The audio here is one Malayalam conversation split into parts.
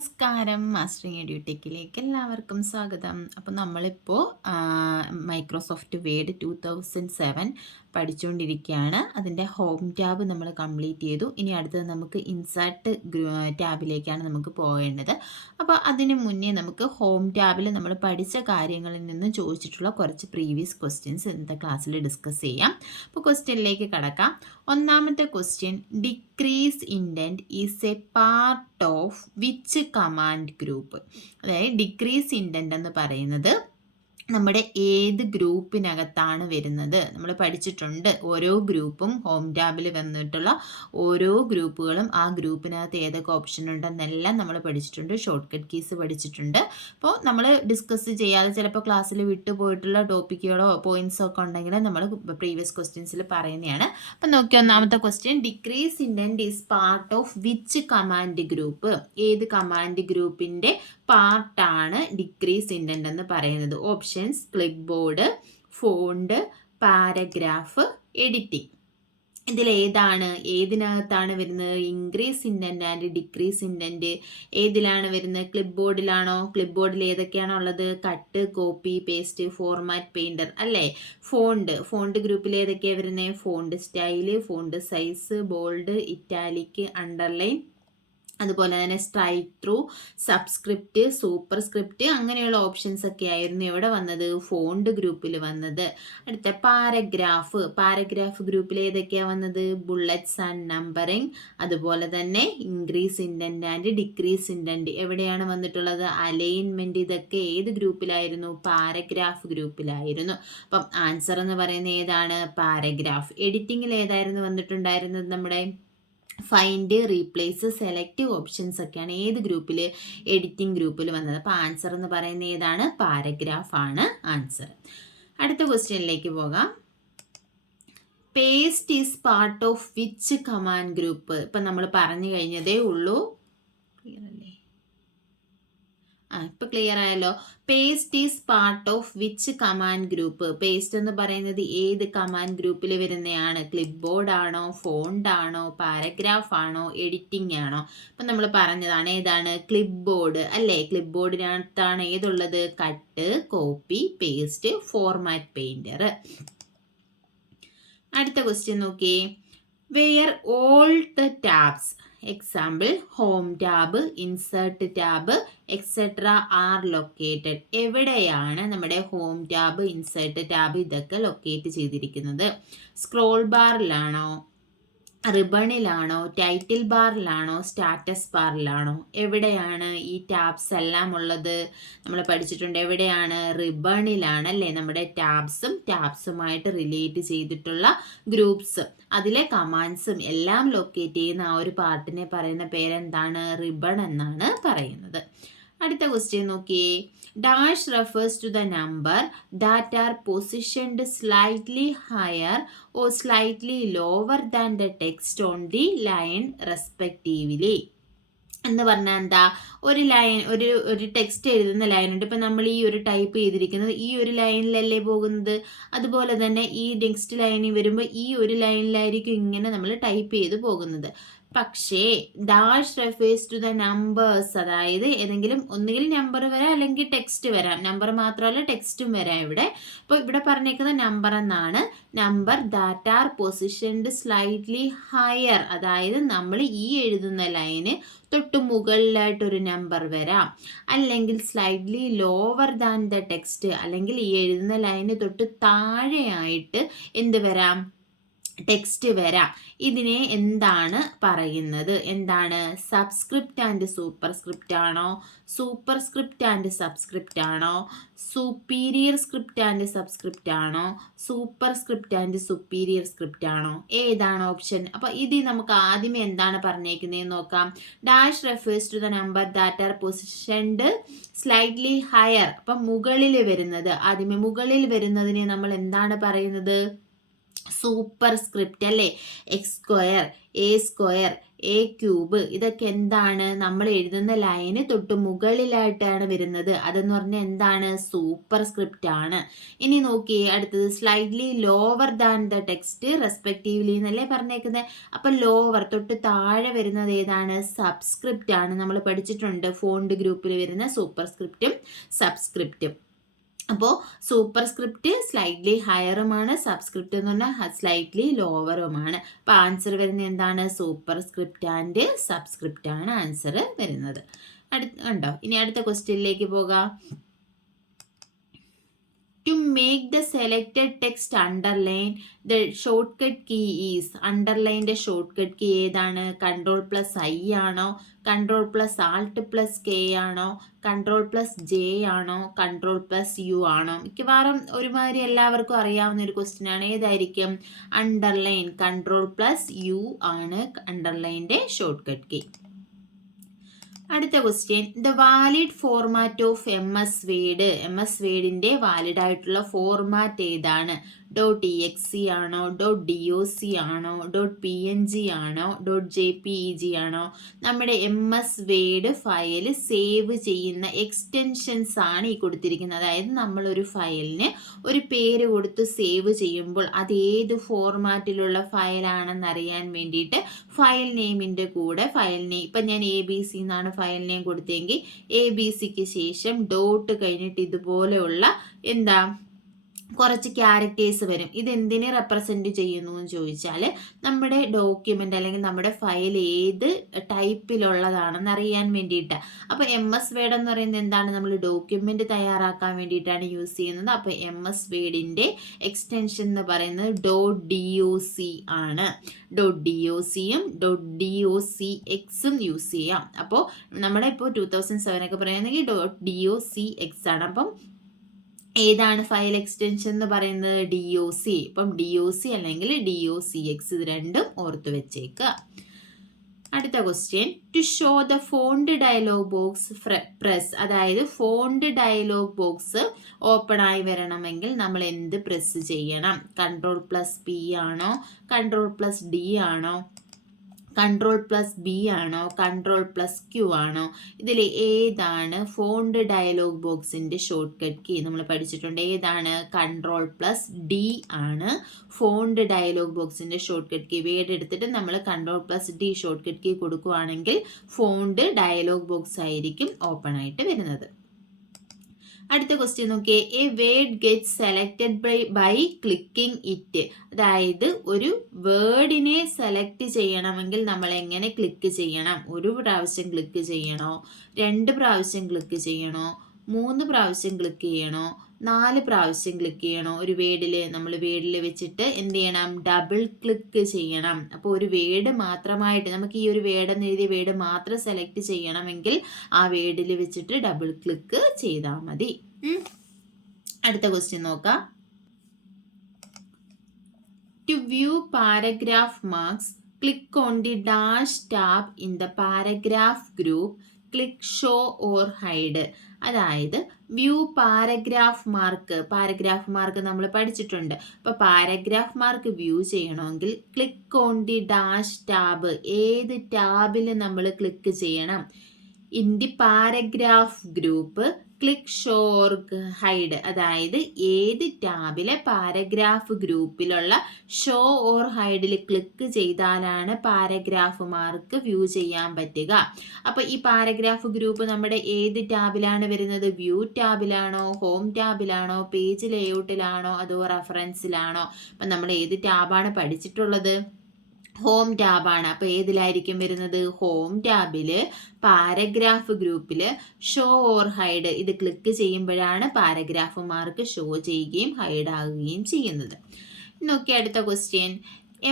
നമസ്കാരം. മാസ്റ്ററിങ് എഡ്യൂടെക്കിലേക്ക് എല്ലാവർക്കും സ്വാഗതം. അപ്പോൾ നമ്മളിപ്പോൾ മൈക്രോസോഫ്റ്റ് വേഡ് 2007 പഠിച്ചുകൊണ്ടിരിക്കുകയാണ്. അതിൻ്റെ ഹോം ടാബ് നമ്മൾ കംപ്ലീറ്റ് ചെയ്തു. ഇനി അടുത്തത് നമുക്ക് ഇൻസേർട്ട് ടാബിലേക്കാണ് നമുക്ക് പോകേണ്ടത്. അപ്പോൾ അതിന് മുന്നേ നമുക്ക് ഹോം ടാബിൽ നമ്മൾ പഠിച്ച കാര്യങ്ങളിൽ നിന്ന് ചോദിച്ചിട്ടുള്ള കുറച്ച് പ്രീവിയസ് ക്വസ്റ്റ്യൻസ് ഇന്നത്തെ ക്ലാസ്സിൽ ഡിസ്കസ് ചെയ്യാം. അപ്പോൾ ക്വസ്റ്റ്യനിലേക്ക് കടക്കാം. ഒന്നാമത്തെ question, decrease indent is a part of which command group? അതായത് ഡിക്രീസ് ഇൻഡെൻറ്റ് എന്ന് പറയുന്നത് നമ്മുടെ ഏത് ഗ്രൂപ്പിനകത്താണ് വരുന്നത്? നമ്മൾ പഠിച്ചിട്ടുണ്ട്. ഓരോ ഗ്രൂപ്പും ഹോം ടാബിൽ വന്നിട്ടുള്ള ഓരോ ഗ്രൂപ്പുകളും ആ ഗ്രൂപ്പിനകത്ത് ഏതൊക്കെ ഓപ്ഷൻ ഉണ്ടെന്നെല്ലാം നമ്മൾ പഠിച്ചിട്ടുണ്ട്. ഷോർട്ട് കട്ട് കീസ് പഠിച്ചിട്ടുണ്ട്. അപ്പോൾ നമ്മൾ ഡിസ്കസ് ചെയ്യാതെ ചിലപ്പോൾ ക്ലാസ്സിൽ വിട്ടുപോയിട്ടുള്ള ടോപ്പിക്കുകളോ പോയിന്റ്സോ ഒക്കെ ഉണ്ടെങ്കിൽ നമ്മൾ പ്രീവിയസ് ക്വസ്റ്റ്യൻസിൽ പറയുന്നതാണ്. അപ്പം നോക്കി, ഒന്നാമത്തെ question, decrease indent is part of which command group? ഏത് കമാൻഡ് ഗ്രൂപ്പിൻ്റെ പാർട്ടാണ് ഡിക്രീസ് ഇൻഡെൻറ്റ് എന്ന് പറയുന്നത്? Options: clipboard, font, paragraph, editing. ഏതിനകത്താണ് വരുന്നത്? Increase indent and decrease indent ഏതിലാണ് വരുന്നത്? ക്ലിപ്പ് ബോർഡിലാണോ? ക്ലിപ്പ് ബോർഡിൽ ഏതൊക്കെയാണോ ഉള്ളത്? Cut, copy, paste, format, painter അല്ലേ? ഫോണ്ട് ഗ്രൂപ്പിൽ ഏതൊക്കെയാണ് വരുന്നത്? Font style, font size, bold, italic, underline, അതുപോലെ തന്നെ strikethrough, subscript, superscript, അങ്ങനെയുള്ള ഓപ്ഷൻസ് ഒക്കെ ആയിരുന്നു എവിടെ വന്നത്? ഫോണ്ട് ഗ്രൂപ്പിൽ വന്നത്. അടുത്ത പാരഗ്രാഫ് ഗ്രൂപ്പിൽ ഏതൊക്കെയാണ് വന്നത്? ബുള്ളറ്റ്സ് ആൻഡ് നമ്പറിങ്, അതുപോലെ തന്നെ ഇൻക്രീസ് ഇൻഡെൻറ്റ് ആൻഡ് ഡിക്രീസ് ഇൻഡെൻറ്റ് എവിടെയാണ് വന്നിട്ടുള്ളത്? അലൈൻമെൻറ്റ്. ഇതൊക്കെ ഏത് ഗ്രൂപ്പിലായിരുന്നു? പാരഗ്രാഫ് ഗ്രൂപ്പിലായിരുന്നു. അപ്പം ആൻസർ എന്ന് പറയുന്നത് ഏതാണ്? പാരഗ്രാഫ്. എഡിറ്റിങ്ങിൽ ഏതായിരുന്നു വന്നിട്ടുണ്ടായിരുന്നത്? നമ്മുടെ ഫൈൻഡ്, റീപ്ലേസ്, സെലക്ട് ഓപ്ഷൻസ് ഒക്കെയാണ് ഏത് ഗ്രൂപ്പിൽ? എഡിറ്റിംഗ് ഗ്രൂപ്പിൽ വന്നത്. അപ്പോൾ ആൻസർ എന്ന് പറയുന്നത് ഏതാണ്? പാരഗ്രാഫ് ആണ് ആൻസർ. അടുത്ത ക്വസ്റ്റ്യനിലേക്ക് പോകാം. Paste is part of which command group? ഇപ്പം നമ്മൾ പറഞ്ഞു കഴിഞ്ഞതേ ഉള്ളൂ. ക്ലിയർ അല്ലേ? ഇപ്പം ക്ലിയർ ആയല്ലോ. Paste is part of which command group? Paste എന്ന് പറയുന്നത് ഏത് കമാൻഡ് ഗ്രൂപ്പിൽ വരുന്നതാണ്? ക്ലിപ്പ് ബോർഡ് ആണോ? ഫോണ്ട് ആണോ? പാരഗ്രാഫ് ആണോ? എഡിറ്റിംഗ് ആണോ? അപ്പം നമ്മൾ പറഞ്ഞതാണ് ഏതാണ്? ക്ലിപ്പ് ബോർഡ് അല്ലേ? ക്ലിപ്പ് ബോർഡിനകത്താണ് ഏതുള്ളത്? Cut, copy, paste, format, painter. അടുത്ത ക്വസ്റ്റ്യൻ നോക്കിയേ. Where all the tabs, example home tab, insert tab, etcetera are located? എവിടെയാണ് നമ്മുടെ ഹോം ടാബ്, ഇൻസേർട്ട് ടാബ് ഇതൊക്കെ ലൊക്കേറ്റ് ചെയ്തിരിക്കുന്നത്? സ്ക്രോൾ ബാറിലാണോ? റിബണിലാണോ? ടൈറ്റിൽ ബാറിലാണോ? സ്റ്റാറ്റസ് ബാറിലാണോ? എവിടെയാണ് ഈ ടാബ്സ് എല്ലാം ഉള്ളത്? നമ്മൾ പഠിച്ചിട്ടുണ്ട്. എവിടെയാണ്? റിബണിലാണ് അല്ലേ? നമ്മുടെ ടാബ്സുമായിട്ട് റിലേറ്റ് ചെയ്തിട്ടുള്ള ഗ്രൂപ്പ്സ്, അതിലെ കമാൻഡ്സും എല്ലാം ലൊക്കേറ്റ് ചെയ്യുന്ന ആ ഒരു പാർട്ടിനെ പറയുന്ന പേരെന്താണ്? റിബൺ എന്നാണ് പറയുന്നത്. അടുത്ത ക്വസ്റ്റ്യൻ നോക്കിയേ. Dash refers to the number that are positioned slightly higher or slightly lower than the text on the line respectively. എന്ന് പറഞ്ഞാൽ എന്താ? ഒരു ലൈൻ, ഒരു ടെക്സ്റ്റ് എഴുതുന്ന ലൈനുണ്ട്. ഇപ്പം നമ്മൾ ഈ ഒരു ടൈപ്പ് ചെയ്തിരിക്കുന്നത് ഈ ഒരു ലൈനിലല്ലേ പോകുന്നത്? അതുപോലെ തന്നെ ഈ നെക്സ്റ്റ് ലൈനിൽ വരുമ്പോൾ ഈ ഒരു ലൈനിലായിരിക്കും ഇങ്ങനെ നമ്മൾ ടൈപ്പ് ചെയ്ത് പോകുന്നത്. പക്ഷേ dash refers to the numbers, അതായത് ഏതെങ്കിലും ഒന്നുകിൽ നമ്പർ വരാം അല്ലെങ്കിൽ ടെക്സ്റ്റ് വരാം. നമ്പർ മാത്രമല്ല ടെക്സ്റ്റും വരാം ഇവിടെ. അപ്പോൾ ഇവിടെ പറഞ്ഞേക്കുന്ന നമ്പർ എന്നാണ്. Number that are positioned slightly higher, അതായത് നമ്മൾ ഈ എഴുതുന്ന ലൈന് തൊട്ട് മുകളിലായിട്ടൊരു നമ്പർ വരാം. അല്ലെങ്കിൽ slightly lower than the text, അല്ലെങ്കിൽ ഈ എഴുതുന്ന ലൈന് തൊട്ട് താഴെയായിട്ട് എന്ത് വരാം? ടെക്സ്റ്റ് വരാം. ഇതിനെ എന്താണ് പറയുന്നത്? എന്താണ്? സബ്സ്ക്രിപ്റ്റ് ആൻഡ് സൂപ്പർ സ്ക്രിപ്റ്റ് ആണോ? സൂപ്പർ സ്ക്രിപ്റ്റ് ആൻഡ് സബ്സ്ക്രിപ്റ്റ് ആണോ? സുപ്പീരിയർ സ്ക്രിപ്റ്റ് ആൻഡ് സബ്സ്ക്രിപ്റ്റ് ആണോ? Super script and superior script ആണോ? ഏതാണ് ഓപ്ഷൻ? അപ്പോൾ ഇതിൽ നമുക്ക് ആദ്യമേ എന്താണ് പറഞ്ഞേക്കുന്നതെന്ന് നോക്കാം. Dash refers to the number that are positioned slightly higher. അപ്പം മുകളിൽ വരുന്നത്, ആദ്യമേ മുകളിൽ വരുന്നതിനെ നമ്മൾ എന്താണ് പറയുന്നത്? സൂപ്പർ സ്ക്രിപ്റ്റ് അല്ലേ? X square, a square, a cube, ഇതൊക്കെ എന്താണ്? നമ്മൾ എഴുതുന്ന ലൈന് തൊട്ട് മുകളിലായിട്ടാണ് വരുന്നത്. അതെന്ന് പറഞ്ഞാൽ എന്താണ്? സൂപ്പർ സ്ക്രിപ്റ്റ് ആണ്. ഇനി നോക്കിയേ അടുത്തത്, slightly lower than the text respectively എന്നല്ലേ പറഞ്ഞേക്കുന്നത്. അപ്പം ലോവർ തൊട്ട് താഴെ വരുന്നത് ഏതാണ്? സബ്സ്ക്രിപ്റ്റ് ആണ്. നമ്മൾ പഠിച്ചിട്ടുണ്ട് ഫോണ്ട് ഗ്രൂപ്പിൽ വരുന്ന സൂപ്പർ സ്ക്രിപ്റ്റും സബ്സ്ക്രിപ്റ്റും. അപ്പോൾ സൂപ്പർ സ്ക്രിപ്റ്റ് സ്ലൈറ്റ്ലി ഹയറുമാണ്, സബ്സ്ക്രിപ്റ്റ് എന്ന് പറഞ്ഞാൽ സ്ലൈറ്റ്ലി ലോവറുമാണ്. അപ്പോൾ ആൻസർ വരുന്നത് എന്താണ്? സൂപ്പർ സ്ക്രിപ്റ്റ് ആൻഡ് സബ്സ്ക്രിപ്റ്റ് ആണ് ആൻസർ വരുന്നത്. ഉണ്ടോ? ഇനി അടുത്ത ക്വസ്റ്റ്യനിലേക്ക് പോകാം. To make the selected text underline, the shortcut key is, underline shortcut key ഏതാണ്? Ctrl+I ആണോ, Ctrl+Alt+K ആണോ, Ctrl+J ആണോ, Ctrl+U ആണോ? മിക്കവാറും ഒരുമാതിരി എല്ലാവർക്കും അറിയാവുന്ന ഒരു ക്വസ്റ്റ്യൻ ആണ്. ഏതായിരിക്കും? അണ്ടർലൈൻ. Ctrl+U ആണ് അണ്ടർലൈൻ്റെ ഷോർട്ട് കട്ട് കീ. അടുത്ത question, the valid format of MS Word. MS വേഡിൻ്റെ വാലിഡ് ആയിട്ടുള്ള ഫോർമാറ്റ് ഏതാണ്? .exe ആണോ, .doc ആണോ, .png ആണോ, .jpeg ആണോ? നമ്മുടെ MS വേഡ് ഫയൽ സേവ് ചെയ്യുന്ന എക്സ്റ്റൻഷൻസ് ആണ് ഈ കൊടുത്തിരിക്കുന്നത്. അതായത് നമ്മളൊരു ഫയലിന് ഒരു പേര് കൊടുത്ത് സേവ് ചെയ്യുമ്പോൾ അത് ഏത് ഫോർമാറ്റിലുള്ള ഫയലാണെന്ന് അറിയാൻ വേണ്ടിയിട്ട് ഫയൽ നെയിമിൻ്റെ കൂടെ ഫയൽ നെയിം, ഇപ്പം ഞാൻ ABC എന്നാണ് ഫയൽ നെയിം കൊടുത്തെങ്കിൽ ABCക്ക് ശേഷം ഡോട്ട് കഴിഞ്ഞിട്ട് ഇതുപോലെയുള്ള എന്താ കുറച്ച് ക്യാരക്ടേഴ്സ് വരും. ഇതെന്തിനെ റെപ്രസെൻറ്റ് ചെയ്യുന്നു എന്ന് ചോദിച്ചാൽ നമ്മുടെ ഡോക്യുമെൻ്റ് അല്ലെങ്കിൽ നമ്മുടെ ഫയൽ ഏത് ടൈപ്പിലുള്ളതാണെന്ന് അറിയാൻ വേണ്ടിയിട്ട്. അപ്പോൾ MS വേഡ് എന്ന് പറയുന്നത് എന്താണ്? നമ്മൾ ഡോക്യുമെൻ്റ് തയ്യാറാക്കാൻ വേണ്ടിയിട്ടാണ് യൂസ് ചെയ്യുന്നത്. അപ്പോൾ MS വേഡിൻ്റെ എക്സ്റ്റൻഷൻ എന്ന് പറയുന്നത് .doc ആണ്. .docയും .docx യൂസ് ചെയ്യാം. അപ്പോൾ നമ്മുടെ ഇപ്പോൾ 2007 ഒക്കെ പറയുകയാണെങ്കിൽ .docx ആണ്. അപ്പം ഏതാണ് ഫയൽ എക്സ്റ്റൻഷൻ എന്ന് പറയുന്നത്? DOC. ഇപ്പം DOC അല്ലെങ്കിൽ DOCX, ഇത് രണ്ടും ഓർത്ത് വെച്ചേക്കുക. അടുത്ത question, to show the font dialog box press, അതായത് ഫോണ്ട് ഡയലോഗ് ബോക്സ് ഓപ്പൺ ആയി വരണമെങ്കിൽ നമ്മൾ എന്ത് പ്രസ് ചെയ്യണം? Ctrl+P ആണോ, Ctrl+D ആണോ, Ctrl+B ആണോ, Ctrl+Q ആണോ? ഇതിൽ ഏതാണ് ഫോണ്ട് ഡയലോഗ് ബോക്സിൻ്റെ ഷോർട്ട് കട്ട് കീ? നമ്മൾ പഠിച്ചിട്ടുണ്ട്. ഏതാണ്? Ctrl+D ആണ് ഫോണ്ട് ഡയലോഗ് ബോക്സിൻ്റെ ഷോർട്ട് കട്ട് കീ. വേഡ് എടുത്തിട്ട് നമ്മൾ Ctrl+D ഷോർട്ട് കട്ട് കീ കൊടുക്കുകയാണെങ്കിൽ ഫോണ്ട് ഡയലോഗ് ബോക്സ് ആയിരിക്കും ഓപ്പൺ ആയിട്ട് വരുന്നത്. അടുത്ത ക്വസ്റ്റ്യൻ നോക്കിയേ, a word get selected by clicking it. അതായത് ഒരു വേർഡിനെ സെലക്ട് ചെയ്യണമെങ്കിൽ നമ്മൾ എങ്ങനെ ക്ലിക്ക് ചെയ്യണം? ഒരു പ്രാവശ്യം ക്ലിക്ക് ചെയ്യണോ, 2 പ്രാവശ്യം ക്ലിക്ക് ചെയ്യണോ, 3 പ്രാവശ്യം ക്ലിക്ക് ചെയ്യണോ, 4 പ്രാവശ്യം ക്ലിക്ക് ചെയ്യണോ? ഒരു വേഡിൽ നമ്മൾ വേഡിൽ വെച്ചിട്ട് എന്ത് ചെയ്യണം? ഡബിൾ ക്ലിക്ക് ചെയ്യണം. അപ്പോൾ ഒരു വേഡ് മാത്രമായിട്ട് നമുക്ക് ഈ ഒരു വേഡ് എന്ന് എഴുതിയ വേഡ് മാത്രം സെലക്ട് ചെയ്യണമെങ്കിൽ ആ വേഡിൽ വെച്ചിട്ട് ഡബിൾ ക്ലിക്ക് ചെയ്താൽ മതി. അടുത്ത ക്വസ്റ്റ്യൻ നോക്കാം. To view paragraph marks, click on the dash tab in the paragraph group, click show or hide. അതായത് വ്യൂ പാരഗ്രാഫ് മാർക്ക് നമ്മൾ പഠിച്ചിട്ടുണ്ട്. അപ്പോൾ പാരഗ്രാഫ് മാർക്ക് വ്യൂ ചെയ്യണമെങ്കിൽ click on the dash tab, ഏത് ടാബിൽ നമ്മൾ ക്ലിക്ക് ചെയ്യണം? In the paragraph group, click show or hide. അതായത് ഏത് ടാബിലെ പാരഗ്രാഫ് ഗ്രൂപ്പിലുള്ള ഷോ ഓർ ഹൈഡിൽ ക്ലിക്ക് ചെയ്താലാണ് പാരഗ്രാഫ് മാർക്ക് വ്യൂ ചെയ്യാൻ പറ്റുക. അപ്പോൾ ഈ പാരഗ്രാഫ് ഗ്രൂപ്പ് നമ്മുടെ ഏത് ടാബിലാണ് വരുന്നത്? വ്യൂ ടാബിലാണോ, ഹോം ടാബിലാണോ, പേജ് ലേഔട്ടിലാണോ, അതോ റെഫറൻസിലാണോ? അപ്പം നമ്മൾ ഏത് ടാബാണ് പഠിച്ചിട്ടുള്ളത്? ഹോം ടാബാണ്. അപ്പോൾ ഏതിലായിരിക്കും വരുന്നത്? ഹോം ടാബിൽ പാരഗ്രാഫ് ഗ്രൂപ്പിൽ ഷോ ഓർ ഹൈഡ് ഇത് ക്ലിക്ക് ചെയ്യുമ്പോഴാണ് പാരഗ്രാഫ് മാർക്ക് ഷോ ചെയ്യുകയും ഹൈഡ് ആകുകയും ചെയ്യുന്നത്. നോക്കി അടുത്ത question,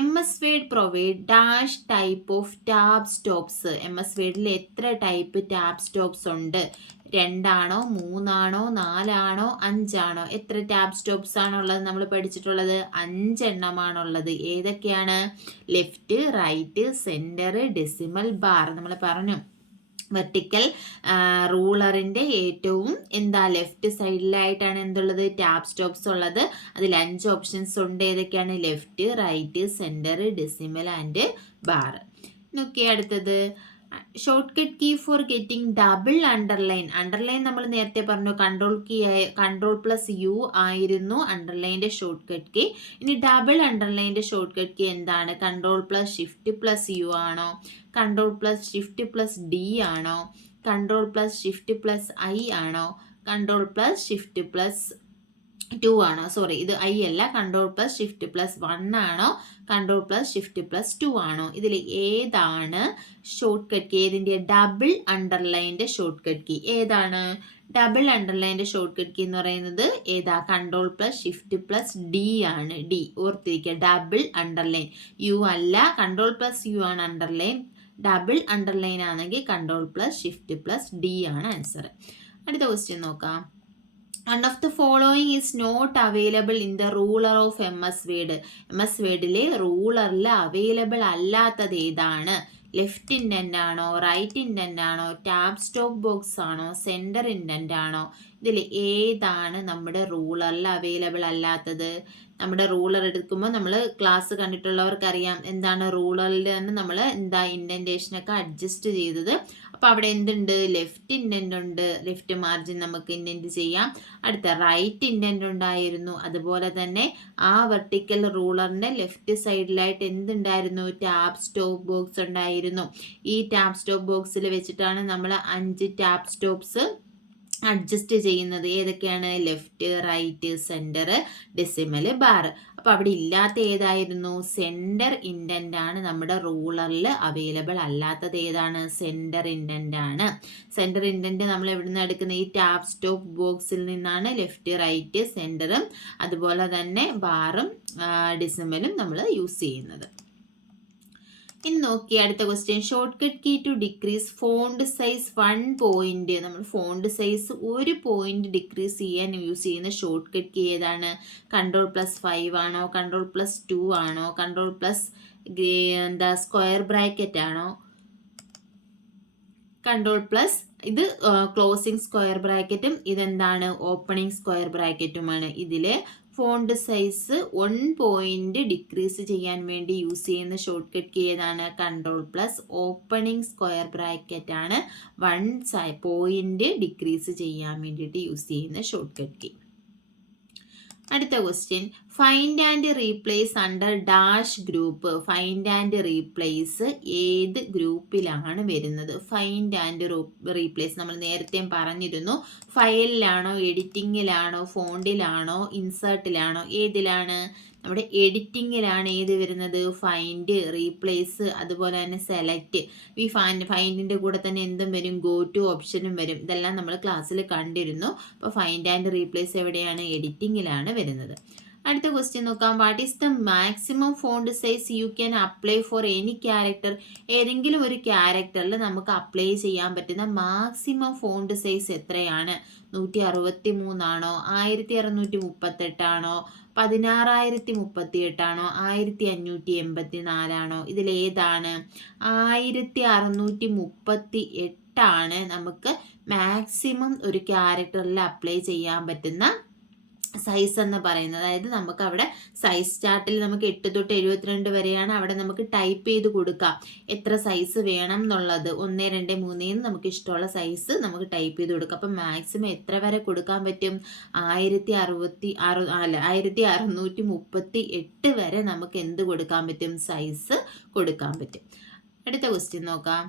MS word provide dash type of tab stops. MS വേഡിൽ എത്ര ടൈപ്പ് ടാബ് സ്റ്റോപ്സ് ഉണ്ട്? 2 ആണോ, 3 ആണോ, 4 ആണോ, 5 ആണോ? എത്ര ടാബ് സ്റ്റോപ്സ് ആണുള്ളത്? നമ്മൾ പഠിച്ചിട്ടുള്ളത് 5 എണ്ണമാണുള്ളത്. ഏതൊക്കെയാണ്? Left, right, centre, decimal, bar. നമ്മൾ പറഞ്ഞു വെർട്ടിക്കൽ റൂളറിൻ്റെ ഏറ്റവും ലെഫ്റ്റ് സൈഡിലായിട്ടാണ് എന്തുള്ളത്? ടാബ് സ്റ്റോപ്സ് ഉള്ളത്. അതിൽ 5 ഓപ്ഷൻസ് ഉണ്ട്. ഏതൊക്കെയാണ്? Left, right, centre, decimal and bar. നോക്കിയേ അടുത്തത് shortcut key for getting double underline. Underline നമ്മൾ നേരത്തെ പറഞ്ഞു കൺട്രോൾ പ്ലസ് യു ആയിരുന്നു അണ്ടർലൈൻ്റെ ഷോർട്ട് കട്ട് കീ. ഇനി ഡബിൾ അണ്ടർലൈൻ്റെ ഷോർട്ട് കട്ട് കീ എന്താണ്? Control plus shift plus U ആണോ, control plus shift plus D ആണോ, control plus shift plus I ആണോ, കൺട്രോൾ പ്ലസ് ഷിഫ്റ്റ് പ്ലസ് 2 ആണോ? സോറി, ഇത് ഐ അല്ല. കൺട്രോൾ പ്ലസ് ഷിഫ്റ്റ് പ്ലസ് 1 ആണോ, കൺട്രോൾ പ്ലസ് ഷിഫ്റ്റ് പ്ലസ് 2 ആണോ? ഇതിൽ ഏതാണ് ഷോർട്ട് കട്ട് കീ? ഏതിൻ്റെ? ഡബിൾ അണ്ടർലൈൻ്റെ ഷോർട്ട് കട്ട് കീ ഏതാണ്? ഡബിൾ അണ്ടർലൈൻ്റെ ഷോർട്ട് കട്ട് കീ എന്ന് പറയുന്നത് ഏതാ? Control plus shift plus D ആണ്. ഡി ഓർത്തിരിക്കുക. ഡബിൾ അണ്ടർലൈൻ യു അല്ല, കൺട്രോൾ പ്ലസ് യു ആണ് അണ്ടർലൈൻ. ഡബിൾ അണ്ടർലൈൻ ആണെങ്കിൽ control plus shift plus D ആണ് ആൻസർ. അടുത്ത ക്വസ്റ്റ്യൻ നോക്കാം. One of the following is not available in the ruler of MS Word. MS Wordലെ റൂളറിൽ അവൈലബിൾ അല്ലാത്തത് ഏതാണ്? ലെഫ്റ്റ് ഇൻഡൻ്റ് ആണോ, റൈറ്റ് ഇൻഡൻ്റ് ആണോ, ടാബ് സ്റ്റോപ്പ് ബോക്സ് ആണോ, സെൻറ്റർ ഇൻഡൻ്റ് ആണോ? ഇതിൽ ഏതാണ് നമ്മുടെ റൂളറിൽ അവൈലബിൾ അല്ലാത്തത്? നമ്മുടെ റൂളർ എടുക്കുമ്പോൾ നമ്മൾ ക്ലാസ് കണ്ടിട്ടുള്ളവർക്കറിയാം എന്താണ് റൂളറിൽ തന്നെ നമ്മൾ എന്താ ഇൻഡൻറ്റേഷനൊക്കെ അഡ്ജസ്റ്റ് ചെയ്തത്. അപ്പോൾ അവിടെ എന്തുണ്ട്? ലെഫ്റ്റ് ഇൻഡൻ്റ് ഉണ്ട്, ലെഫ്റ്റ് മാർജിൻ നമുക്ക് ഇൻഡൻറ്റ് ചെയ്യാം. അടുത്ത റൈറ്റ് ഇൻഡൻ്റ് ഉണ്ടായിരുന്നു. അതുപോലെ തന്നെ ആ വെർട്ടിക്കൽ റൂളറിൻ്റെ ലെഫ്റ്റ് സൈഡിലായിട്ട് എന്തുണ്ടായിരുന്നു? ടാബ് സ്റ്റോപ്പ് ബോക്സ് ഉണ്ടായിരുന്നു. ഈ ടാബ് സ്റ്റോപ്പ് ബോക്സിൽ വെച്ചിട്ടാണ് നമ്മൾ 5 ടാബ് സ്റ്റോപ്സ് അഡ്ജസ്റ്റ് ചെയ്യുന്നത്. ഏതൊക്കെയാണ്? Left, right, centre, decimal, bar. അപ്പോൾ അവിടെ ഇല്ലാത്ത ഏതായിരുന്നു? സെൻറ്റർ ഇൻഡൻ്റ് ആണ് നമ്മുടെ റൂളറിൽ അവൈലബിൾ അല്ലാത്തത്. ഏതാണ്? സെൻറ്റർ ഇൻഡൻ്റ് ആണ്. സെൻറ്റർ ഇൻഡൻ്റ് നമ്മൾ എവിടെ നിന്ന് എടുക്കുന്നത്? ഈ ടാബ് സ്റ്റോപ്പ് ബോക്സിൽ നിന്നാണ് ലെഫ്റ്റ്, റൈറ്റ്, സെൻറ്ററും അതുപോലെ തന്നെ ബാറും ഡെസിമലും നമ്മൾ യൂസ് ചെയ്യുന്നത്. ഇനി നോക്കി അടുത്ത question. Shortcut key to decrease font size 1 point. നമ്മൾ ഫോണ്ട് സൈസ് 1 പോയിന്റ് ഡിക്രീസ് ചെയ്യാൻ യൂസ് ചെയ്യുന്ന ഷോർട്ട് കട്ട് കീ ഏതാണ്? കൺട്രോൾ പ്ലസ് 5 ആണോ, കൺട്രോൾ പ്ലസ് 2 ആണോ, കൺട്രോൾ പ്ലസ് സ്ക്വയർ ബ്രാക്കറ്റ് ആണോ, കൺട്രോൾ പ്ലസ് ഇത് ക്ലോസിങ് സ്ക്വയർ ബ്രാക്കറ്റും ഇതെന്താണ് ഓപ്പണിംഗ് സ്ക്വയർ ബ്രാക്കറ്റുമാണ്. ഇതിൽ ഫോണ്ട് സൈസ് 1 പോയിന്റ് ഡിക്രീസ് ചെയ്യാൻ വേണ്ടി യൂസ് ചെയ്യുന്ന ഷോർട്ട് കട്ട് കീ ഏതാണ്? Control plus opening square bracket ആണ് 1 പോയിന്റ് ഡിക്രീസ് ചെയ്യാൻ വേണ്ടിയിട്ട് യൂസ് ചെയ്യുന്ന ഷോർട്ട് കട്ട് കീ. അടുത്ത question. Find and replace under dash group. Find and replace ഏത് ഗ്രൂപ്പിലാണ് വരുന്നത്? ഫൈൻഡ് ആൻഡ് റീപ്ലേസ് നമ്മൾ നേരത്തെ പറഞ്ഞിരുന്നു. ഫയലിലാണോ, എഡിറ്റിങ്ങിലാണോ, ഫോണ്ടിലാണോ, ഇൻസേർട്ടിലാണോ? ഏതിലാണ്? നമ്മുടെ എഡിറ്റിങ്ങിലാണ് ഏത് വരുന്നത്? ഫൈൻഡ്, റീപ്ലേസ്, അതുപോലെ തന്നെ സെലക്ട്. ഈ ഫൈൻഡിൻ്റെ കൂടെ തന്നെ എന്തും വരും? ഗോ ടു ഓപ്ഷനും വരും. ഇതെല്ലാം നമ്മൾ ക്ലാസ്സിൽ കണ്ടിരുന്നു. അപ്പോൾ ഫൈൻഡ് ആൻഡ് റീപ്ലേസ് എവിടെയാണ്? എഡിറ്റിങ്ങിലാണ് വരുന്നത്. അടുത്ത ക്വസ്റ്റ്യൻ നോക്കാം. What is the maximum font size you can apply for any character? ഏതെങ്കിലും ഒരു ക്യാരക്ടറിൽ നമുക്ക് അപ്ലൈ ചെയ്യാൻ പറ്റുന്ന മാക്സിമം ഫോണ്ട് സൈസ് എത്രയാണ്? 163 ആണോ, 1638 ആണോ, 16038 ആണോ, 1584 ആണോ? ഇതിലേതാണ്? 1638 ആണ് നമുക്ക് മാക്സിമം ഒരു ക്യാരക്ടറിൽ അപ്ലൈ ചെയ്യാൻ പറ്റുന്ന സൈസ് എന്ന് പറയുന്നത്. അതായത് നമുക്ക് അവിടെ സൈസ് ചാർട്ടിൽ നമുക്ക് 8 തൊട്ട് 72 വരെയാണ്. അവിടെ നമുക്ക് ടൈപ്പ് ചെയ്ത് കൊടുക്കാം എത്ര സൈസ് വേണം എന്നുള്ളത്. 1, 2, 3 നമുക്ക് ഇഷ്ടമുള്ള സൈസ് നമുക്ക് ടൈപ്പ് ചെയ്ത് കൊടുക്കാം. അപ്പം മാക്സിമം എത്ര വരെ കൊടുക്കാൻ പറ്റും? 1638 വരെ നമുക്ക് എന്ത് കൊടുക്കാൻ പറ്റും? സൈസ് കൊടുക്കാൻ പറ്റും. അടുത്ത ക്വസ്റ്റ്യൻ നോക്കാം.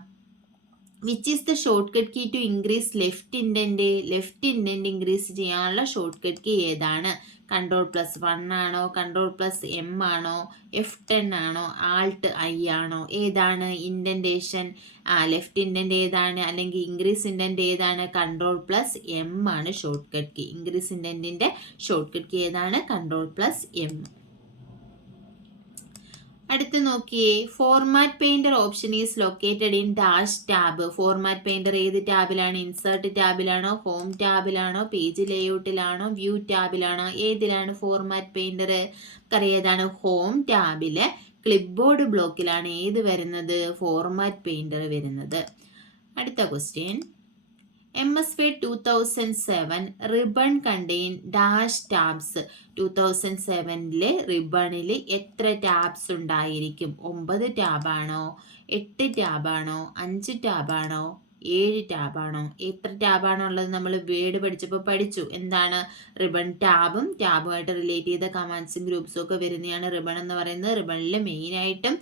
Which is the shortcut key to increase left indent? Left indent increase ചെയ്യാനുള്ള ഷോർട്ട് കട്ട് കീ ഏതാണ്? കൺട്രോൾ പ്ലസ് 1 ആണോ, കൺട്രോൾ പ്ലസ് M ആണോ, F10 ആണോ, ആൾട്ട് I ആണോ? ഏതാണ് ഇൻഡൻറ്റേഷൻ? ലെഫ്റ്റ് ഇൻഡൻറ്റ് ഏതാണ്? അല്ലെങ്കിൽ ഇൻക്രീസ് ഇൻഡൻറ്റ് ഏതാണ്? കൺട്രോൾ പ്ലസ് M ആണ് ഷോർട്ട് കട്ട് കീ. ഇൻക്രീസ് ഇൻഡൻറ്റിൻ്റെ ഷോർട്ട് കട്ട് കീ ഏതാണ്? Control plus M. അടുത്ത് നോക്കിയേ. Format painter option is located in dash tab. Format painter ഏത് ടാബിലാണ്? ഇൻസേർട്ട് ടാബിലാണോ, ഹോം ടാബിലാണോ, പേജ് ലേഔട്ടിലാണോ, വ്യൂ ടാബിലാണോ? ഏതിലാണ് ഫോർമാറ്റ് പെയിൻറ്റർ? ഏതാണ്? ഹോം ടാബിലെ ക്ലിപ്പ് ബോർഡ് ബ്ലോക്കിലാണ് ഏത് വരുന്നത്? ഫോർമാറ്റ് പെയിൻറ്റർ വരുന്നത്. അടുത്ത ക്വസ്റ്റ്യൻ. MS Word 2007 റിബൺ കണ്ടെയ്ൻ ഡാഷ് ടാബ്സ്. 2007 റിബണിൽ എത്ര ടാബ്സ് ഉണ്ടായിരിക്കും? 9 ടാബാണോ, 8 ടാബാണോ, 5 ടാബാണോ, 7 ടാബാണോ? എത്ര ടാബാണോ ഉള്ളത് നമ്മൾ വേർഡ് പഠിച്ചപ്പോൾ പഠിച്ചു. എന്താണ് റിബൺ? ടാബുമായിട്ട് റിലേറ്റ് ചെയ്ത കമാൻഡ്സും ഗ്രൂപ്പ്സും ഒക്കെ വരുന്നതാണ് റിബൺ എന്ന് പറയുന്നത്. റിബണിൽ മെയിനായിട്ടും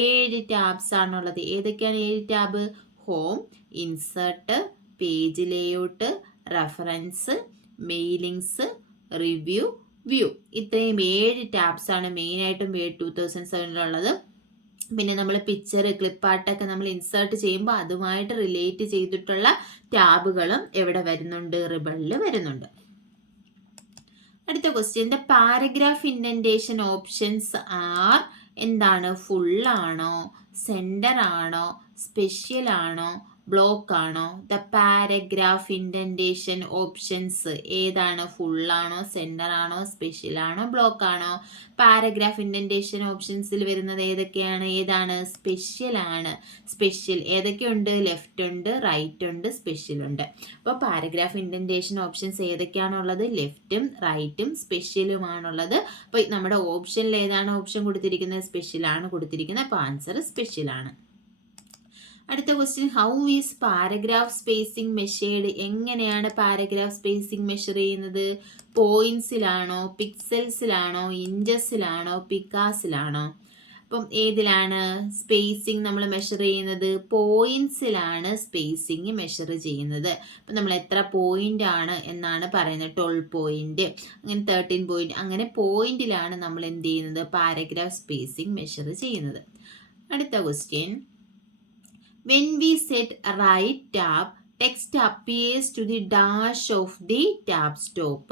7 ടാബ്സ് ആണുള്ളത്. ഏതൊക്കെയാണ് 7 tab? Home, insert, page layout, reference, mailings, review, view. ഇത്രയും 7 ടാബ്സ് ആണ് മെയിനായിട്ടും വേർഡ് 2007 പിന്നെ നമ്മൾ പിക്ചർ, ക്ലിപ്പാർട്ടൊക്കെ നമ്മൾ ഇൻസേർട്ട് ചെയ്യുമ്പോൾ അതുമായിട്ട് റിലേറ്റ് ചെയ്തിട്ടുള്ള ടാബുകളും എവിടെ വരുന്നുണ്ട്? റിബണിൽ വരുന്നുണ്ട്. അടുത്ത question, the paragraph indentation options are. എന്താണ്? ഫുൾ ആണോ, സെന്റർ ആണോ, സ്പെഷ്യൽ ആണോ, ബ്ലോക്ക് ആണോ? ദ പാരഗ്രാഫ് ഇൻഡന്റേഷൻ ഓപ്ഷൻസ് ഏതാണ്? ഫുൾ ആണോ, സെന്റർ ആണോ, സ്പെഷ്യൽ ആണോ, ബ്ലോക്ക് ആണോ? പാരഗ്രാഫ് ഇൻഡന്റേഷൻ ഓപ്ഷൻസിൽ വരുന്നത് ഏതൊക്കെയാണ്? ഏതാണ്? സ്പെഷ്യൽ ആണ്. സ്പെഷ്യൽ ഏതൊക്കെയുണ്ട്? ലെഫ്റ്റ് ഉണ്ട്, റൈറ്റ് ഉണ്ട്, സ്പെഷ്യൽ ഉണ്ട്. അപ്പോൾ പാരഗ്രാഫ് ഇൻഡന്റേഷൻ ഓപ്ഷൻസ് ഏതൊക്കെയാണുള്ളത്? ലെഫ്റ്റും റൈറ്റും സ്പെഷ്യലുമാണുള്ളത്. അപ്പോൾ നമ്മുടെ ഓപ്ഷനിൽ ഏതാണ് ഓപ്ഷൻ കൊടുത്തിരിക്കുന്നത്? സ്പെഷ്യൽ ആണ് കൊടുത്തിരിക്കുന്നത്. അപ്പോൾ ആൻസർ സ്പെഷ്യൽ ആണ്. അടുത്ത question, how is paragraph spacing measured? എങ്ങനെയാണ് പാരഗ്രാഫ് സ്പേസിംഗ് മെഷർ ചെയ്യുന്നത്? പോയിന്റ്സിലാണോ, പിക്സൽസിലാണോ, ഇഞ്ചസിലാണോ, പിക്കാസിലാണോ? അപ്പം ഏതിലാണ് സ്പേസിംഗ് നമ്മൾ മെഷർ ചെയ്യുന്നത്? പോയിന്റ്സിലാണ് സ്പേസിംഗ് മെഷർ ചെയ്യുന്നത്. അപ്പം നമ്മൾ എത്ര പോയിന്റ് ആണ് എന്നാണ് പറയുന്നത്? 12 പോയിന്റ്, അങ്ങനെ 13 പോയിന്റ്, അങ്ങനെ പോയിന്റിലാണ് നമ്മൾ എന്ത് ചെയ്യുന്നത്? പാരഗ്രാഫ് സ്പേസിംഗ് മെഷർ ചെയ്യുന്നത്. അടുത്ത question, when we set right tab, text appears to the dash of the tab stop.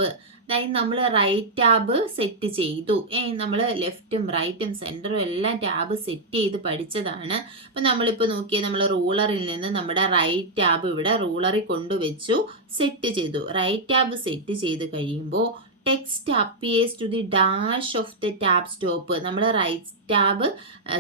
അതായത് നമ്മൾ റൈറ്റ് ടാബ് സെറ്റ് ചെയ്തു. നമ്മൾ ലെഫ്റ്റും റൈറ്റും സെൻറ്ററും എല്ലാം ടാബ് സെറ്റ് ചെയ്ത് പഠിച്ചതാണ്. അപ്പം നമ്മളിപ്പോൾ നോക്കിയാൽ നമ്മൾ റൂളറിൽ നിന്ന് നമ്മുടെ റൈറ്റ് ടാബ് ഇവിടെ റൂളറിൽ കൊണ്ടുവച്ചു, സെറ്റ് ചെയ്തു. റൈറ്റ് ടാബ് സെറ്റ് ചെയ്ത് കഴിയുമ്പോൾ text appears to the dash of the tab stop. നമ്മൾ റൈറ്റ് ടാബ്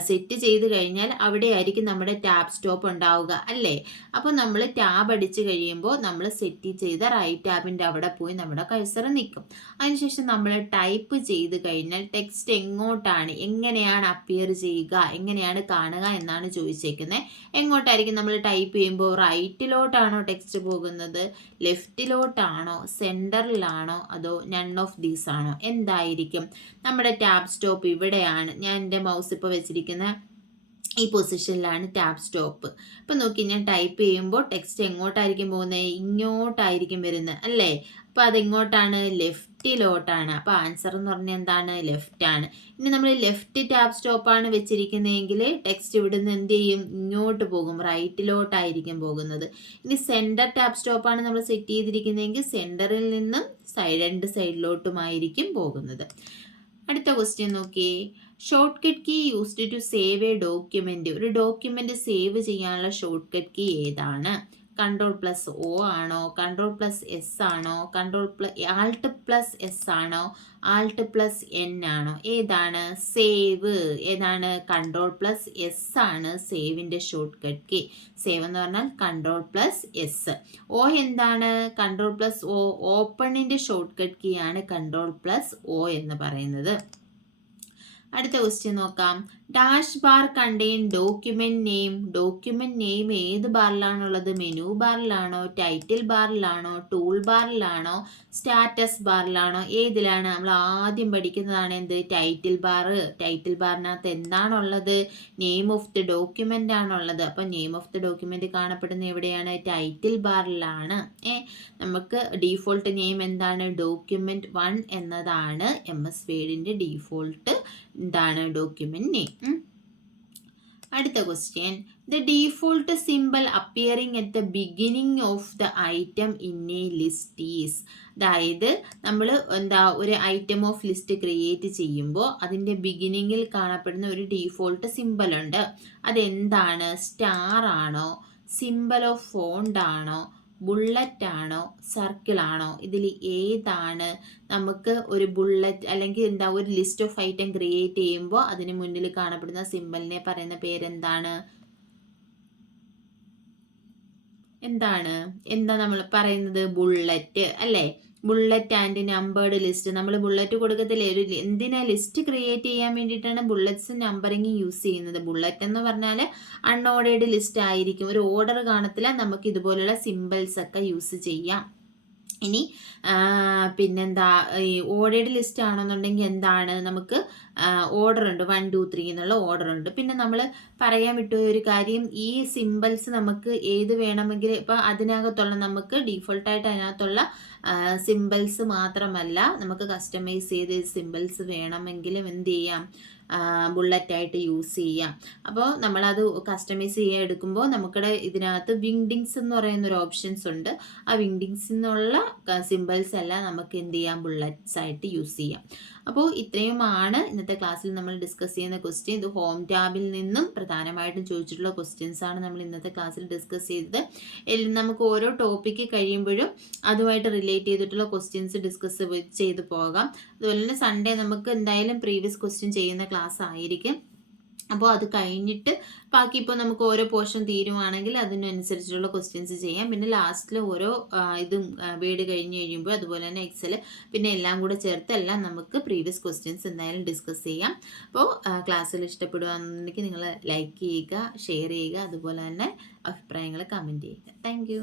സെറ്റ് ചെയ്ത് കഴിഞ്ഞാൽ അവിടെ ആയിരിക്കും നമ്മുടെ ടാബ് സ്റ്റോപ്പ് ഉണ്ടാവുക, അല്ലേ? അപ്പോൾ നമ്മൾ ടാബ് അടിച്ച് കഴിയുമ്പോൾ നമ്മൾ സെറ്റ് ചെയ്ത റൈറ്റ് ടാബിൻ്റെ അവിടെ പോയി നമ്മുടെ കഴ്സർ നിൽക്കും. അതിനുശേഷം നമ്മൾ ടൈപ്പ് ചെയ്ത് കഴിഞ്ഞാൽ ടെക്സ്റ്റ് എങ്ങോട്ടാണ്, എങ്ങനെയാണ് അപ്പിയർ ചെയ്യുക, എങ്ങനെയാണ് കാണുക എന്നാണ് ചോദിച്ചേക്കുന്നത്. എങ്ങോട്ടായിരിക്കും നമ്മൾ ടൈപ്പ് ചെയ്യുമ്പോൾ? റൈറ്റിലോട്ടാണോ ടെക്സ്റ്റ് പോകുന്നത്, ലെഫ്റ്റിലോട്ടാണോ, സെൻറ്ററിലാണോ, അതോ നൺ ഓഫ് ദീസ് ആണോ? എന്തായിരിക്കും? നമ്മുടെ ടാബ് സ്റ്റോപ്പ് ഇവിടെയാണ്. ഞാൻ എൻ്റെ മൗസ് ഇപ്പോൾ വെച്ചിരിക്കുന്ന ഈ പൊസിഷനിലാണ് ടാബ് സ്റ്റോപ്പ്. ഇപ്പം നോക്കി, ഞാൻ ടൈപ്പ് ചെയ്യുമ്പോൾ ടെക്സ്റ്റ് എങ്ങോട്ടായിരിക്കും പോകുന്നത്? ഇങ്ങോട്ടായിരിക്കും വരുന്നത്, അല്ലേ? അപ്പോൾ അതെങ്ങോട്ടാണ്? ലെഫ്റ്റിലോട്ടാണ്. അപ്പോൾ ആൻസർ എന്ന് പറഞ്ഞാൽ എന്താണ്? ലെഫ്റ്റ് ആണ്. ഇനി നമ്മൾ ലെഫ്റ്റ് ടാബ് സ്റ്റോപ്പാണ് വെച്ചിരിക്കുന്നതെങ്കിൽ ടെക്സ്റ്റ് ഇവിടുന്ന് എന്ത് ചെയ്യും? ഇങ്ങോട്ട് പോകും, റൈറ്റിലോട്ടായിരിക്കും പോകുന്നത്. ഇനി സെൻറ്റർ ടാബ് സ്റ്റോപ്പാണ് നമ്മൾ സെറ്റ് ചെയ്തിരിക്കുന്നതെങ്കിൽ സെൻറ്ററിൽ നിന്നും രണ്ട് സൈഡിലോട്ടുമായിരിക്കും പോകുന്നത്. അടുത്ത ക്വസ്റ്റ്യൻ നോക്കിയേ, shortcut key used to save a document. ഒരു ഡോക്യുമെന്റ് സേവ് ചെയ്യാനുള്ള ഷോർട്ട് കട്ട് കീ ഏതാണ്? Ctrl+O ആണോ, Ctrl+S ആണോ, Alt+S ആണോ, Alt+N ആണോ? ഏതാണ് സേവ്? ഏതാണ്? Ctrl+S ആണ് സേവിൻ്റെ ഷോർട്ട് കട്ട് കീ. സേവ് എന്ന് പറഞ്ഞാൽ Ctrl+S. O എന്താണ്? Ctrl+O ഓപ്പണിൻ്റെ ഷോർട്ട് കട്ട് കീ ആണ് Ctrl+O എന്ന് പറയുന്നത്. അടുത്ത ക്വസ്റ്റ്യൻ നോക്കാം, dash bar contain document name. Document name ഏത് ബാറിലാണുള്ളത്? മെനു ബാറിലാണോ, ടൈറ്റിൽ ബാറിലാണോ, ടൂൾ ബാറിലാണോ, സ്റ്റാറ്റസ് ബാറിലാണോ? ഏതിലാണ്? നമ്മൾ ആദ്യം പഠിക്കുന്നതാണ് എന്ത്? Title bar. ടൈറ്റിൽ ബാറിനകത്ത് എന്താണുള്ളത്? നെയിം ഓഫ് ദി ഡോക്യുമെന്റ് ആണുള്ളത്. അപ്പം നെയിം ഓഫ് ദി ഡോക്യുമെന്റ് കാണപ്പെടുന്നത് എവിടെയാണ്? ടൈറ്റിൽ ബാറിലാണ്. നമുക്ക് ഡീഫോൾട്ട് നെയിം എന്താണ്? ഡോക്യുമെന്റ് 1 എന്നതാണ് MS വേർഡിൻ്റെ ഡീഫോൾട്ട് എന്താണ്? Document name. അടുത്ത question, the default simple appearing at the beginning of the item in a list is. അതായത് നമ്മൾ ഒരു ഐറ്റം ഓഫ് ലിസ്റ്റ് ക്രിയേറ്റ് ചെയ്യുമ്പോൾ അതിൻ്റെ ബിഗിനിങ്ങിൽ കാണപ്പെടുന്ന ഒരു ഡീഫോൾട്ട് സിമ്പിൾ ഉണ്ട്. അതെന്താണ്? സ്റ്റാർ ആണോ, സിമ്പിൾ ഓഫ് ഫോണ്ട് ആണോ, ബുള്ളറ്റ് ആണോ, സർക്കിൾ ആണോ? ഇതിൽ ഏതാണ് നമുക്ക് ഒരു ബുള്ളറ്റ് അല്ലെങ്കിൽ ഒരു ലിസ്റ്റ് ഓഫ് ഐറ്റം ക്രിയേറ്റ് ചെയ്യുമ്പോൾ അതിന് മുന്നിൽ കാണപ്പെടുന്ന സിമ്പിളിനെ പറയുന്ന പേരെന്താണ്? എന്താണ് എന്താ നമ്മൾ പറയുന്നത്? ബുള്ളറ്റ് അല്ലേ? Bullet and numbered list. നമ്മൾ ബുള്ളറ്റ് കൊടുക്കത്തില്ലേ? ഒരു എന്തിനാ ലിസ്റ്റ് ക്രിയേറ്റ് ചെയ്യാൻ വേണ്ടിയിട്ടാണ് ബുള്ളറ്റ്സ് നമ്പറിങ് യൂസ് ചെയ്യുന്നത്. ബുള്ളറ്റ് എന്ന് പറഞ്ഞാൽ അൺഓർഡേർഡ് ലിസ്റ്റ് ആയിരിക്കും, ഒരു ഓർഡർ കാണത്തില്ല. നമുക്ക് ഇതുപോലുള്ള സിമ്പിൾസ് ഒക്കെ യൂസ് ചെയ്യാം. ഇനി പിന്നെന്താ, ഈ ഓർഡേർഡ് ലിസ്റ്റ് ആണെന്നുണ്ടെങ്കിൽ എന്താണ്, നമുക്ക് ഓർഡർ ഉണ്ട്, 1 2 3 എന്നുള്ള ഓർഡർ ഉണ്ട്. പിന്നെ നമ്മൾ പറയാൻ വിട്ടുപോയ ഒരു കാര്യം, ഈ സിമ്പിൾസ് നമുക്ക് ഏത് വേണമെങ്കിൽ ഇപ്പം അതിനകത്തുള്ള നമുക്ക് ഡീഫോൾട്ടായിട്ട് അതിനകത്തുള്ള സിമ്പിൾസ് മാത്രമല്ല, നമുക്ക് കസ്റ്റമൈസ് ചെയ്ത് സിമ്പിൾസ് വേണമെങ്കിലും എന്ത് ചെയ്യാം, ബുള്ളറ്റായിട്ട് യൂസ് ചെയ്യാം. അപ്പോൾ നമ്മളത് കസ്റ്റമൈസ് ചെയ്യാൻ എടുക്കുമ്പോൾ നമുക്കിടെ ഇതിനകത്ത് വിങ്ഡിങ്സ് എന്ന് പറയുന്ന ഒരു ഓപ്ഷൻസ് ഉണ്ട്. ആ വിങ്ഡിങ്സ് എന്നുള്ള സിമ്പിൾസ് എല്ലാം നമുക്ക് എന്ത് ചെയ്യാം, ബുള്ളറ്റ്സ് ആയിട്ട് യൂസ് ചെയ്യാം. അപ്പോൾ ഇത്രയുമാണ് ഇന്നത്തെ ക്ലാസ്സിൽ നമ്മൾ ഡിസ്കസ് ചെയ്യുന്ന ക്വസ്റ്റ്യൻ. ഇത് ഹോം ടാബിൽ നിന്നും പ്രധാനമായിട്ടും ചോദിച്ചിട്ടുള്ള ക്വസ്റ്റ്യൻസ് ആണ് നമ്മൾ ഇന്നത്തെ ക്ലാസ്സിൽ ഡിസ്കസ് ചെയ്തത്. നമുക്ക് ഓരോ ടോപ്പിക്ക് കഴിയുമ്പോഴും അതുമായിട്ട് റിലേറ്റ് ചെയ്തിട്ടുള്ള ക്വസ്റ്റ്യൻസ് ഡിസ്കസ് ചെയ്ത് പോകാം. അതുപോലെ തന്നെ സൺഡേ നമുക്ക് എന്തായാലും പ്രീവിയസ് ക്വസ്റ്റ്യൻ ചെയ്യുന്ന ക്ലാസ് ആയിരിക്കും. അപ്പോൾ അത് കഴിഞ്ഞിട്ട് ബാക്കി ഇപ്പോൾ നമുക്ക് ഓരോ പോർഷൻ തീരുവാണെങ്കിൽ അതിനനുസരിച്ചുള്ള ക്വസ്റ്റ്യൻസ് ചെയ്യാം. പിന്നെ ലാസ്റ്റിൽ ഓരോ ഇതും വേഡ് കഴിഞ്ഞ് കഴിയുമ്പോൾ അതുപോലെ തന്നെ എക്സൽ പിന്നെ എല്ലാം കൂടെ ചേർത്ത് എല്ലാം നമുക്ക് പ്രീവിയസ് ക്വസ്റ്റ്യൻസ് എന്തായാലും ഡിസ്കസ് ചെയ്യാം. അപ്പോൾ ക്ലാസ്സിൽ ഇഷ്ടപ്പെടുകയാണെന്നുണ്ടെങ്കിൽ നിങ്ങൾ ലൈക്ക് ചെയ്യുക, ഷെയർ ചെയ്യുക, അതുപോലെ തന്നെ അഭിപ്രായങ്ങൾ കമൻറ്റ് ചെയ്യുക. താങ്ക്